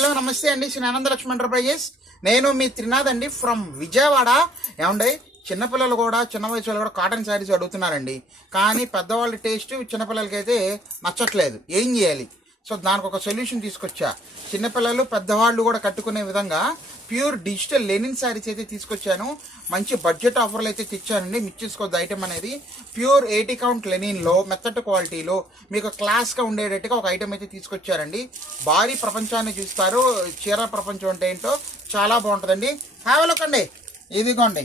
Hi hello నమస్తే అండి. Shri Anandalakshmi enterprises. నేను మీ త్రినాథ్ అండి ఫ్రమ్ విజయవాడ. ఏమండి, చిన్నపిల్లలు కూడా చిన్న వయసు వాళ్ళు కూడా కాటన్ శారీస్ అడుగుతున్నారండి. కానీ పెద్దవాళ్ళ టేస్ట్ చిన్నపిల్లలకైతే నచ్చట్లేదు. ఏం చేయాలి? సో దానికి ఒక సొల్యూషన్ తీసుకొచ్చా. చిన్నపిల్లలు పెద్దవాళ్ళు కూడా కట్టుకునే విధంగా ప్యూర్ డిజిటల్ లెనిన్ శారీస్ అయితే తీసుకొచ్చాను. మంచి బడ్జెట్ ఆఫర్లు అయితే తెచ్చానండి. మిస్ చేసుకోవద్దు. ఐటమ్ అనేది ప్యూర్ 80 కౌంట్ లెనిన్లో మెత్తటి క్వాలిటీలో మీకు క్లాస్గా ఉండేటట్టుగా ఒక ఐటమ్ అయితే తీసుకొచ్చారండి. భారీ ప్రపంచాన్ని చూస్తారు. చీర ప్రపంచం అంటే ఏంటో చాలా బాగుంటుందండి. హ్యావ్ లుక్ అండి. ఇదిగోండి,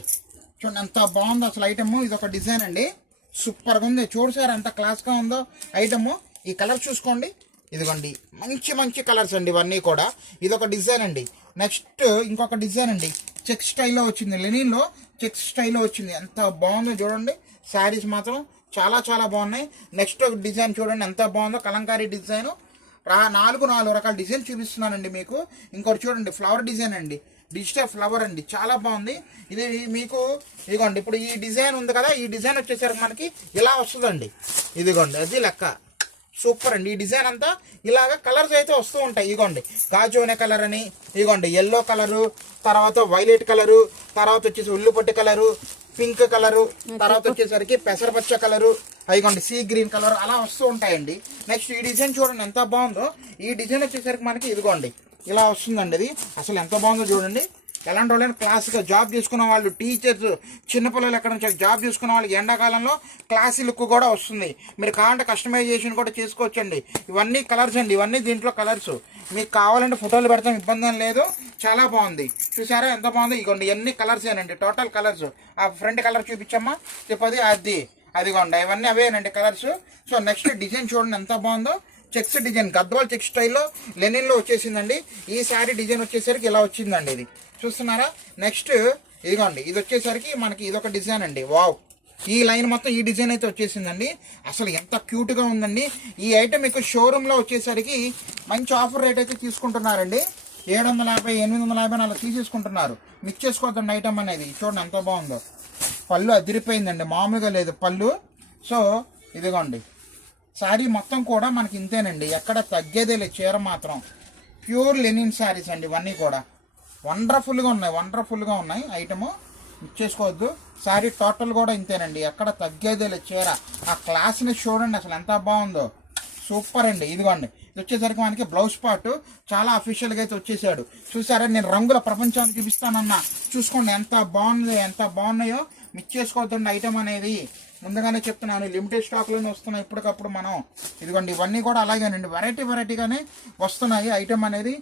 చూడండి ఎంత బాగుందో అసలు ఐటమ్. ఇది ఒక డిజైన్ అండి, సూపర్గా ఉంది. చూడసారి ఎంత క్లాస్గా ఉందో ఐటమ్. ఈ కలర్ చూసుకోండి. ఇదిగోండి, మంచి మంచి కలర్స్ అండి ఇవన్నీ కూడా. ఇది ఒక డిజైన్ అండి. నెక్స్ట్ ఇంకొక డిజైన్ అండి, చెక్ స్టైల్లో వచ్చింది. లెనిన్లో చెక్ స్టైల్లో వచ్చింది. ఎంత బాగుందో చూడండి. శారీస్ మాత్రం చాలా చాలా బాగున్నాయి. నెక్స్ట్ ఒక డిజైన్ చూడండి ఎంత బాగుందో, కలంకారీ డిజైన్. నాలుగు రకాల డిజైన్ చూపిస్తున్నానండి మీకు. ఇంకోటి చూడండి, ఫ్లవర్ డిజైన్ అండి, డిజిటల్ ఫ్లవర్ అండి, చాలా బాగుంది. ఇది మీకు ఇదిగోండి, ఇప్పుడు ఈ డిజైన్ ఉంది కదా, ఈ డిజైన్ వచ్చేసరికి మనకి ఇలా వస్తుందండి. ఇదిగోండి, అది లెక్క. సూపర్ అండి. ఈ డిజైన్ అంతా ఇలాగ కలర్స్ అయితే వస్తూ ఉంటాయి. ఇదిగోండి, కాజోనే కలర్ అని, ఇదిగోండి ఎల్లో కలరు, తర్వాత వైలెట్ కలరు, తర్వాత వచ్చేసి ఉల్లిపొట్టి కలరు, పింక్ కలరు, తర్వాత వచ్చేసరికి పెసరపచ్చ కలరు, ఇదిగోండి సీ గ్రీన్ కలర్, అలా వస్తూ ఉంటాయండి. నెక్స్ట్ ఈ డిజైన్ చూడండి ఎంత బాగుందో. ఈ డిజైన్ వచ్చేసరికి మనకి ఇదిగోండి ఇలా వస్తుందండి. ఇది అసలు ఎంత బాగుందో చూడండి. ఎలాంటి వాళ్ళైనా క్లాస్గా జాబ్ చేసుకున్న వాళ్ళు, టీచర్స్, చిన్నపిల్లలు ఎక్కడ నుంచి జాబ్ చేసుకున్న వాళ్ళకి ఎండాకాలంలో క్లాసీ లుక్ కూడా వస్తుంది. మీరు కావాలంటే కస్టమైజేషన్ కూడా చేసుకోవచ్చండి. ఇవన్నీ కలర్స్ అండి, ఇవన్నీ దీంట్లో కలర్స్. మీకు కావాలంటే ఫోటోలు పెడతాం, ఇబ్బంది ఏం లేదు. చాలా బాగుంది. చూసారా ఎంత బాగుందో. ఇగోండి ఇవన్నీ కలర్స్ ఏనండి, టోటల్ కలర్స్. ఆ ఫ్రంట్ కలర్ చూపించమ్మా, చెప్పది అదిగోండి, ఇవన్నీ అవేనండి కలర్స్. సో నెక్స్ట్ డిజైన్ చూడండి ఎంత బాగుందో. చెక్స్ డిజైన్, గద్వాల్ చెక్ స్టైల్లో లెనిన్లో వచ్చేసిందండి. ఈ శారీ డిజైన్ వచ్చేసరికి ఇలా వచ్చిందండి. ఇది చూస్తున్నారా. నెక్స్ట్ ఇదిగోండి, ఇది వచ్చేసరికి మనకి ఇదొక డిజైన్ అండి. వావ్, ఈ లైన్ మొత్తం ఈ డిజైన్ అయితే వచ్చేసిందండి. అసలు ఎంత క్యూట్గా ఉందండి. ఈ ఐటమ్ మీకు షోరూంలో వచ్చేసరికి మంచి ఆఫర్ రేట్ అయితే తీసుకుంటున్నారండి. 750, 850 అలా తీసేసుకుంటున్నారు. మిక్స్ చేసుకోవద్దండి ఐటమ్ అనేది. చూడండి ఎంత బాగుందో. పళ్ళు అదిరిపోయిందండి, మామూలుగా లేదు పళ్ళు. సో ఇదిగోండి, శారీ మొత్తం కూడా మనకి ఇంతేనండి, ఎక్కడ తగ్గేదే లేదు. చీర మాత్రం ప్యూర్ లెనిన్ శారీస్ అండి. ఇవన్నీ కూడా వండర్ఫుల్గా ఉన్నాయి ఐటము. ఇచ్చేసుకోవద్దు. శారీ టోటల్ కూడా ఇంతేనండి, ఎక్కడ తగ్గేదే లేదు. చీర ఆ క్లాస్ని చూడండి అసలు ఎంత బాగుందో. సూపర్ అండి. ఇదిగోండి, ఇది వచ్చేసరికి మనకి బ్లౌజ్ పార్ట్ చాలా అఫీషియల్గా అయితే వచ్చేసాడు. చూసారా, నేను రంగుల ప్రపంచాన్ని చూపిస్తానన్నా. చూసుకోండి ఎంత బాగున్నాయో. మిక్స్ చేసుకోవద్దండి ఐటమ్ అనేది. ముందుగానే చెప్తున్నాను, లిమిటెడ్ స్టాక్లోనే వస్తున్నాయి ఇప్పటికప్పుడు మనం. ఇదిగోండి, ఇవన్నీ కూడా అలాగేనండి, వెరైటీగానే వస్తున్నాయి ఐటమ్ అనేది.